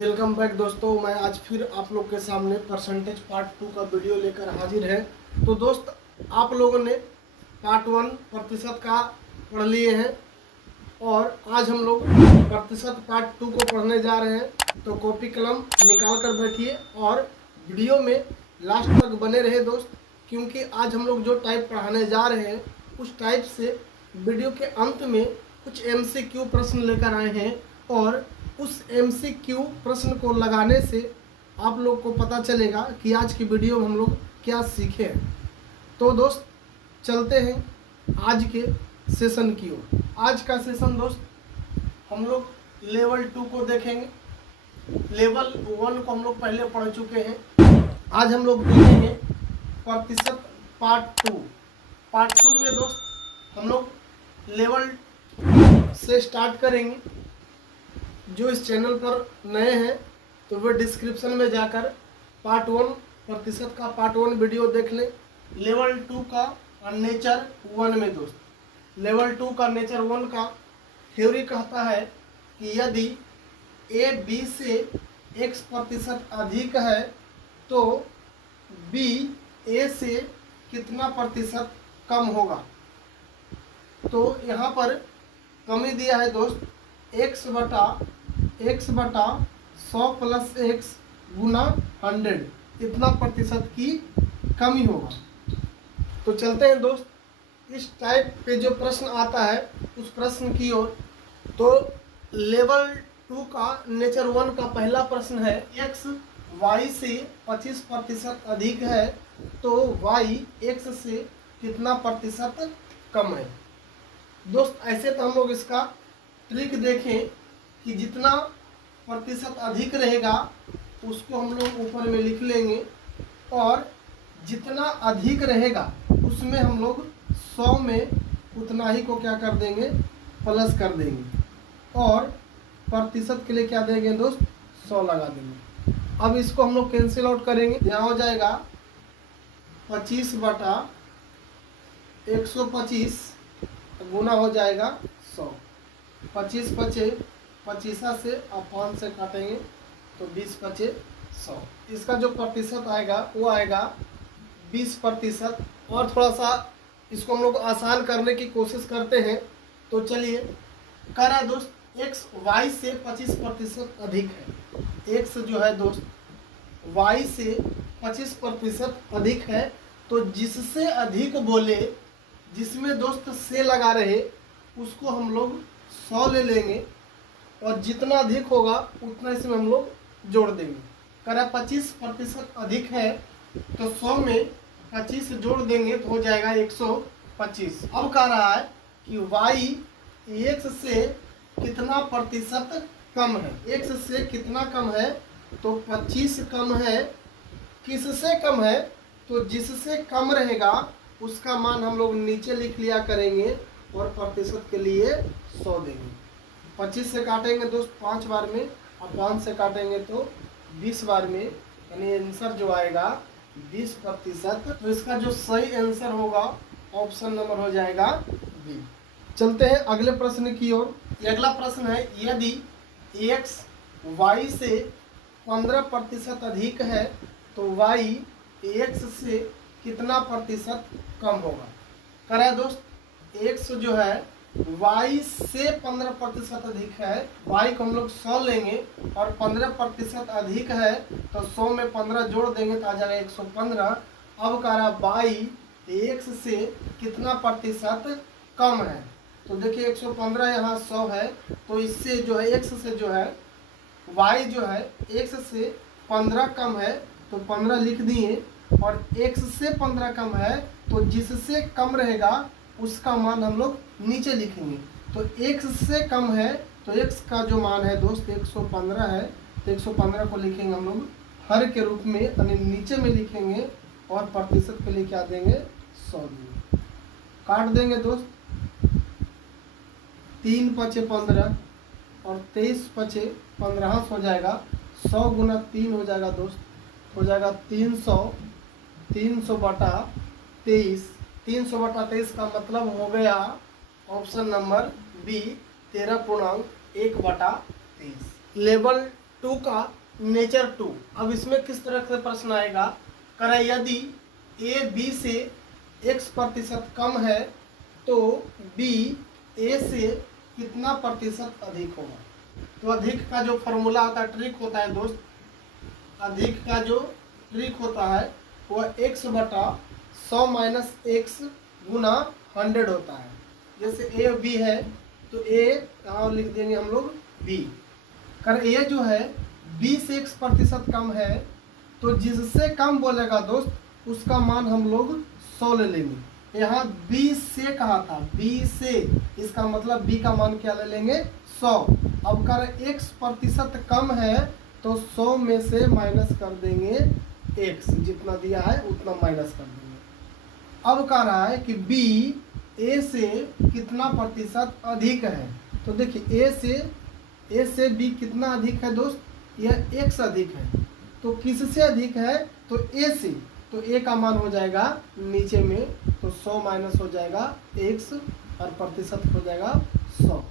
Welcome back दोस्तों, मैं आज फिर आप लोग के सामने परसेंटेज पार्ट 2 का वीडियो लेकर हाजिर है। तो दोस्त, आप लोगों ने पार्ट 1 प्रतिशत का पढ़ लिए हैं और आज हम लोग प्रतिशत पार्ट 2 को पढ़ने जा रहे हैं। तो कॉपी कलम निकाल कर बैठिए और वीडियो में लास्ट तक बने रहे दोस्त, क्योंकि आज हम लोग जो टाइप पढ़ाने जा रहे हैं उस टाइप से वीडियो के अंत में कुछ MCQ प्रश्न लेकर आए हैं और उस MCQ प्रश्न को लगाने से आप लोग को पता चलेगा कि आज की वीडियो में हम लोग क्या सीखे हैं। तो दोस्त, चलते हैं आज के सेशन की ओर। आज का सेशन दोस्त हम लोग लेवल 2 को देखेंगे। लेवल 1 को हम लोग पहले पढ़ चुके हैं। आज हम लोग देखेंगे प्रतिशत पार्ट 2। पार्ट 2 में दोस्त हम लोग लेवल से स्टार्ट करेंगे। जो इस चैनल पर नए हैं तो वे डिस्क्रिप्शन में जाकर पार्ट 1 प्रतिशत का पार्ट 1 वीडियो देख लें। लेवल 2 का नेचर 1 में दोस्त लेवल 2 का नेचर 1 का थ्योरी कहता है कि यदि ए बी से x% अधिक है तो b a से कितना प्रतिशत कम होगा। तो यहाँ पर कमी दिया है दोस्त x बटा 100 प्लस x गुना 100, इतना प्रतिशत की कमी होगा। तो चलते हैं दोस्त, इस टाइप पे जो प्रश्न आता है उस प्रश्न की ओर। तो लेवल 2 का नेचर 1 का पहला प्रश्न है, x y से 25% अधिक है तो y x से कितना प्रतिशत कम है। दोस्त, ऐसे तो हम लोग इसका ट्रिक देखें कि जितना प्रतिशत अधिक रहेगा उसको हम लोग ऊपर में लिख लेंगे और जितना अधिक रहेगा उसमें हम लोग 100 में उतना ही को क्या कर देंगे, प्लस कर देंगे और प्रतिशत के लिए क्या देंगे दोस्त, 100 लगा देंगे। अब इसको हम लोग कैंसिल आउट करेंगे। यहाँ हो जाएगा 25 बटा 125 गुना हो जाएगा 100। 25 बचे 25 से आप 5 से काटेंगे तो 20 बचे 100। इसका जो प्रतिशत आएगा वो आएगा 20%। और थोड़ा सा इसको हम लोग आसान करने की कोशिश करते हैं। तो चलिए, कर रहा है दोस्त, x y से 25% अधिक है। x जो है दोस्त y से 25% अधिक है, तो जिससे अधिक बोले, जिसमें दोस्त से लगा रहे, उसको हम लोग 100 ले लेंगे और जितना अधिक होगा उतना इसमें हम लोग जोड़ देंगे। करा 25% अधिक है तो 100 में 25 जोड़ देंगे तो हो जाएगा 125। अब कह रहा है कि y x से कितना प्रतिशत कम है। x से कितना कम है, तो 25 कम है। किससे कम है, तो जिससे कम रहेगा उसका मान हम लोग नीचे लिख लिया करेंगे और प्रतिशत के लिए 100 देंगे। 25 से काटेंगे दोस्त 5 बार में और 5 से काटेंगे तो 20 बार में, यानी आंसर जो आएगा 20%। तो इसका जो सही आंसर होगा ऑप्शन नंबर हो जाएगा बी। चलते हैं अगले प्रश्न की ओर। अगला प्रश्न है, यदि x y से 15% अधिक है तो y x से कितना प्रतिशत कम होगा। करा दोस्त, x जो है y से 15% अधिक है, y को हम लोग 100 लेंगे और 15% अधिक है तो 100 में 15 जोड़ देंगे तो आ जाएगा 115। अब कह रहा y x से कितना प्रतिशत कम है। तो देखिए 115 यहाँ 100 है, तो इससे जो है x से जो है y जो है x से 15 कम है तो 15 लिख दिए और x से 15 कम है तो जिससे कम रहेगा उसका मान हम लोग नीचे लिखेंगे। तो x से कम है तो x का जो मान है दोस्त 115 है, तो 115 को लिखेंगे हम लोग हर के रूप में, यानी नीचे में लिखेंगे और प्रतिशत के लिए क्या देंगे, 100 देंगे। काट देंगे दोस्त, 3 पचे 15 और 23 पचे 15 हो जाएगा। 100 गुना 3 हो जाएगा दोस्त, हो जाएगा 300 बटा 23। 300 बटा 23 का मतलब हो गया ऑप्शन नंबर बी 13.1 बटा 23। लेवल 2 का नेचर 2। अब इसमें किस तरह से प्रश्न आएगा, करें यदि ए बी से x% कम है तो b a से कितना प्रतिशत अधिक होगा। तो अधिक का जो फॉर्मूला होता है, ट्रिक होता है दोस्त, अधिक का जो ट्रिक होता है वह x बटा 100 माइनस x गुना 100 होता है। जैसे a और b है तो a यहाँ लिख देंगे हम लोग b, कर a जो है b से x% कम है तो जिससे कम बोलेगा दोस्त उसका मान हम लोग 100 ले लेंगे। यहाँ b से कहा था, b से, इसका मतलब b का मान क्या ले लेंगे 100। अब कर x% कम है तो 100 में से माइनस कर देंगे x, जितना दिया है उतना माइनस कर देंगे। अब कह रहा है कि b a से कितना प्रतिशत अधिक है। तो देखिए a से b कितना अधिक है दोस्त, यह x अधिक है। तो किससे अधिक है, तो a से, तो a का मान हो जाएगा नीचे में, तो 100 माइनस हो जाएगा x और प्रतिशत हो जाएगा 100,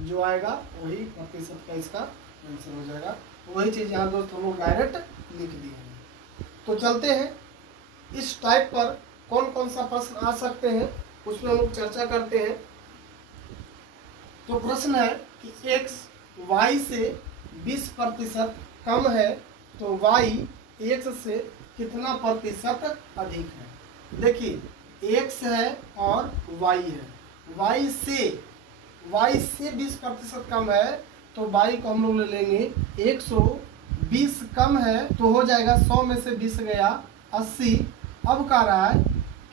जो आएगा वही प्रतिशत का इसका आंसर हो जाएगा। वही चीज़ यहाँ दोस्त हम लोग डायरेक्ट लिख दिए हैं। तो चलते हैं इस टाइप पर कौन कौन सा प्रश्न आ सकते हैं उसमें हम लोग चर्चा करते हैं। तो प्रश्न है कि x y से 20% कम है तो y x से कितना प्रतिशत अधिक है। देखिए x है और y है, y से 20% कम है तो y को हम लोग ले लेंगे 120, कम है तो हो जाएगा 100 में से 20 गया 80। अब कह रहा है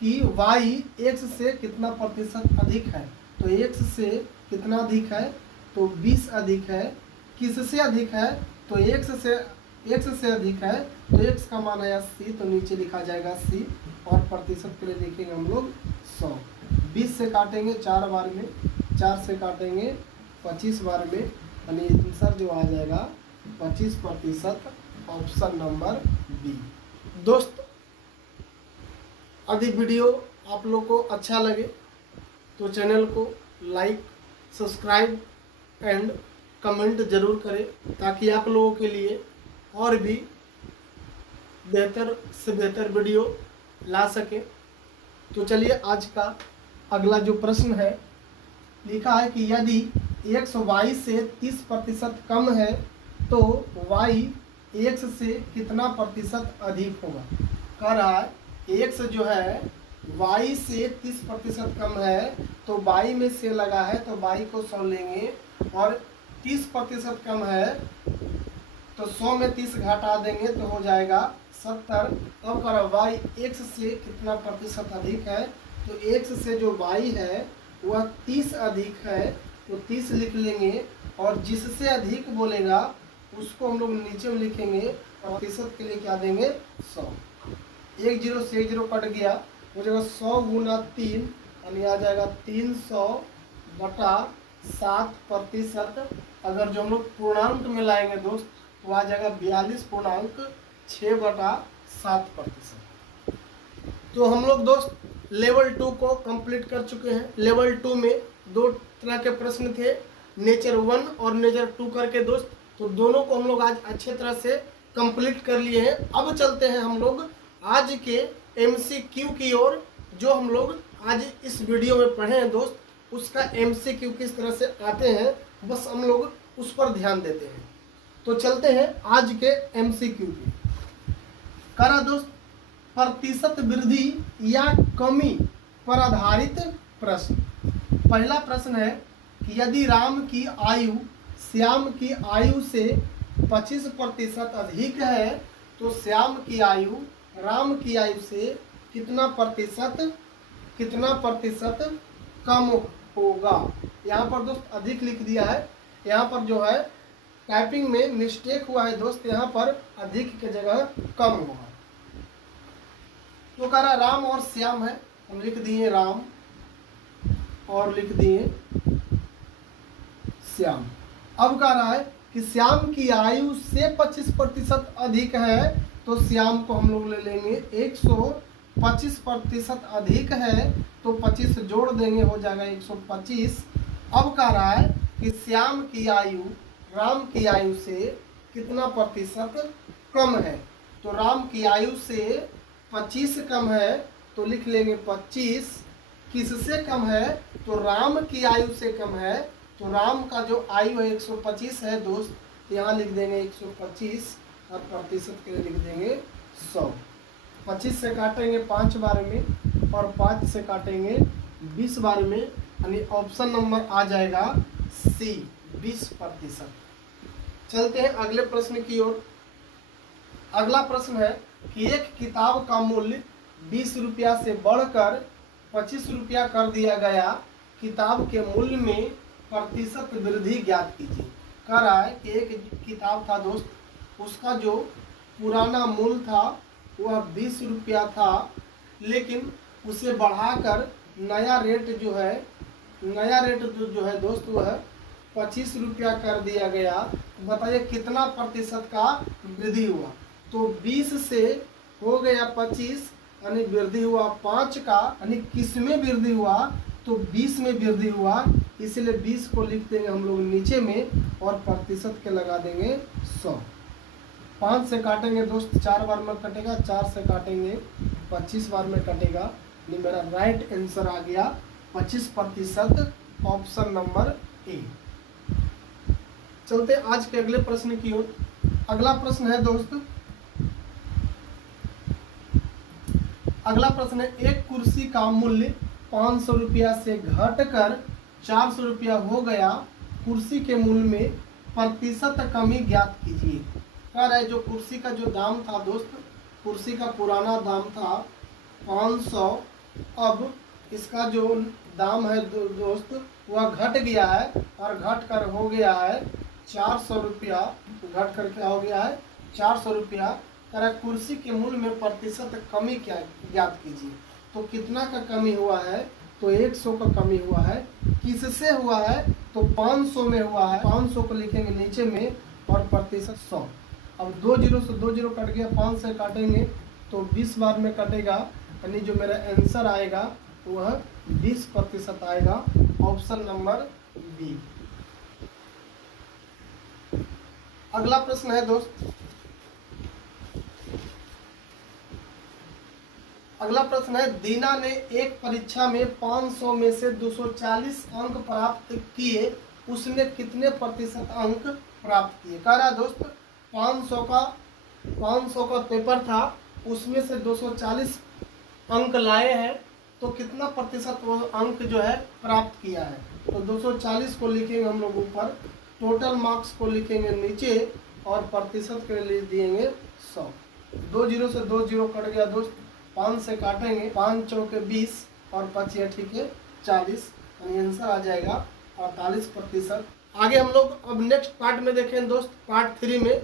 कि y x से कितना प्रतिशत अधिक है, तो x से कितना अधिक है, तो 20 अधिक है। किससे अधिक है, तो x से अधिक है तो x का मान है 80, तो नीचे लिखा जाएगा 80 और प्रतिशत के लिए लिखेंगे हम लोग 100। 20 से काटेंगे 4 बार में, 4 से काटेंगे 25 बार में, यानी आंसर जो आ जाएगा 25%, ऑप्शन नंबर बी। दोस्त यदि वीडियो आप लोग को अच्छा लगे तो चैनल को लाइक, सब्सक्राइब एंड कमेंट ज़रूर करें ताकि आप लोगों के लिए और भी बेहतर से बेहतर वीडियो ला सके। तो चलिए आज का अगला जो प्रश्न है, लिखा है कि यदि x y से 30% कम है तो y x से कितना प्रतिशत अधिक होगा। कह रहा है x जो है y से 30% कम है तो y में से लगा है तो y को 100 लेंगे, और 30% कम है तो 100 में 30 घटा देंगे तो हो जाएगा 70। अब कह रहा y x से कितना प्रतिशत अधिक है, तो x से जो y है वह 30 अधिक है तो 30 लिख लेंगे, और जिससे अधिक बोलेगा उसको हम लोग नीचे में लिखेंगे, प्रतिशत के लिए क्या देंगे 100। 1 0 से 1 0 कट गया, हो जाएगा 100 गुना 3, यानी आ जाएगा 300 बटा 7%। अगर जो हम लोग पूर्णांक में लाएंगे दोस्त तो आ जाएगा 42.6 बटा 7%। तो हम लोग दोस्त लेवल 2 को कंप्लीट कर चुके हैं। लेवल 2 में 2 तरह के प्रश्न थे, नेचर 1 और नेचर 2 करके दोस्त, तो दोनों को हम लोग आज अच्छे तरह से कंप्लीट कर लिए हैं। अब चलते हैं हम लोग आज के MCQ की ओर, जो हम लोग आज इस वीडियो में पढ़े हैं दोस्त, उसका MCQ किस तरह से आते हैं बस हम लोग उस पर ध्यान देते हैं। तो चलते हैं आज के MCQ की। करा दोस्त, प्रतिशत वृद्धि या कमी पर आधारित प्रश्न। पहला प्रश्न है कि यदि राम की आयु श्याम की आयु से 25% अधिक है तो श्याम की आयु राम की आयु से कितना प्रतिशत कम होगा। यहाँ पर दोस्त अधिक लिख दिया है, यहाँ पर जो है टाइपिंग में मिस्टेक हुआ है दोस्त, यहाँ पर अधिक की जगह कम होगा। तो कह रहा राम और श्याम है, हम लिख दिए राम और लिख दिए श्याम। अब कह रहा है कि श्याम की आयु से 25% अधिक है तो श्याम को हम लोग ले लेंगे 125% अधिक है तो 25 जोड़ देंगे, हो जाएगा 125। अब कह रहा है कि श्याम की आयु राम की आयु से कितना प्रतिशत कम है। तो राम की आयु से 25 कम है तो लिख लेंगे 25। किससे कम है? तो राम की आयु से कम है। तो राम का जो आयु है 125 है दोस्त, यहाँ लिख देंगे 125 और प्रतिशत के लिए लिख देंगे 100। 25 से काटेंगे 5 बार में और 5 से काटेंगे 20 बार में, यानी ऑप्शन नंबर आ जाएगा सी, 20%। चलते हैं अगले प्रश्न की ओर। अगला प्रश्न है कि एक किताब का मूल्य 20 रुपया से बढ़कर 25 रुपया कर दिया गया, किताब के मूल्य में प्रतिशत वृद्धि ज्ञात कीजिए। कह रहा है कि एक किताब था दोस्त, उसका जो पुराना मूल्य था वह 20 रुपया था, लेकिन उसे बढ़ाकर नया रेट जो है दोस्त वह 25 रुपया कर दिया गया। बताइए कितना प्रतिशत का वृद्धि हुआ। तो 20 से हो गया 25, यानी वृद्धि हुआ 5 का, यानी किस में वृद्धि हुआ? तो 20 में वृद्धि हुआ, इसलिए 20 को लिख देंगे हम लोग नीचे में और प्रतिशत के लगा देंगे 100। 5 से काटेंगे दोस्त 4 बार में कटेगा, 4 से काटेंगे 25 बार में कटेगा। ये मेरा राइट आंसर आ गया 25%, ऑप्शन नंबर ए। चलते आज के अगले प्रश्न की ओर। अगला प्रश्न है दोस्त, अगला प्रश्न है एक कुर्सी का मूल्य 500 रुपया से घटकर 400 रुपया हो गया, कुर्सी के मूल्य में प्रतिशत कमी ज्ञात कीजिए। कह रहा है जो कुर्सी का जो दाम था दोस्त, कुर्सी का पुराना दाम था 500, अब इसका जो दाम है दोस्त वह घट गया है और घट कर हो गया है 400 रुपया। घट कर क्या हो गया है? 400 रुपया। कह रहा है कुर्सी के मूल्य में प्रतिशत कमी क्या ज्ञात कीजिए। तो कितना का कमी हुआ है? तो 100 का कमी हुआ है। किससे हुआ है? तो 500 में हुआ है। 500 को लिखेंगे नीचे में और प्रतिशत 100। अब 2 जीरो से 2 जीरो कट गया, 5 से काटेंगे तो 20 बार में कटेगा, यानी जो मेरा आंसर आएगा वह 20% आएगा, ऑप्शन नंबर बी। अगला प्रश्न है दोस्त, अगला प्रश्न है दीना ने एक परीक्षा में 500 में से 240 अंक प्राप्त किए, उसने कितने प्रतिशत अंक प्राप्त किए? कह रहा है दोस्त 500 का पेपर था, उसमें से 240 अंक लाए हैं, तो कितना प्रतिशत वो अंक जो है प्राप्त किया है? तो 240 को लिखेंगे हम लोग ऊपर, टोटल मार्क्स को लिखेंगे नीचे और प्रतिशत के लिए दिएंगे 100। 2 जीरो से 2 जीरो कट गया दोस्त, 5 से काटेंगे, 5 चौके 20 और 5 ठीक है 40, यानी आंसर आ जाएगा 48%। आगे हम लोग अब नेक्स्ट पार्ट में देखें दोस्त, पार्ट 3 में।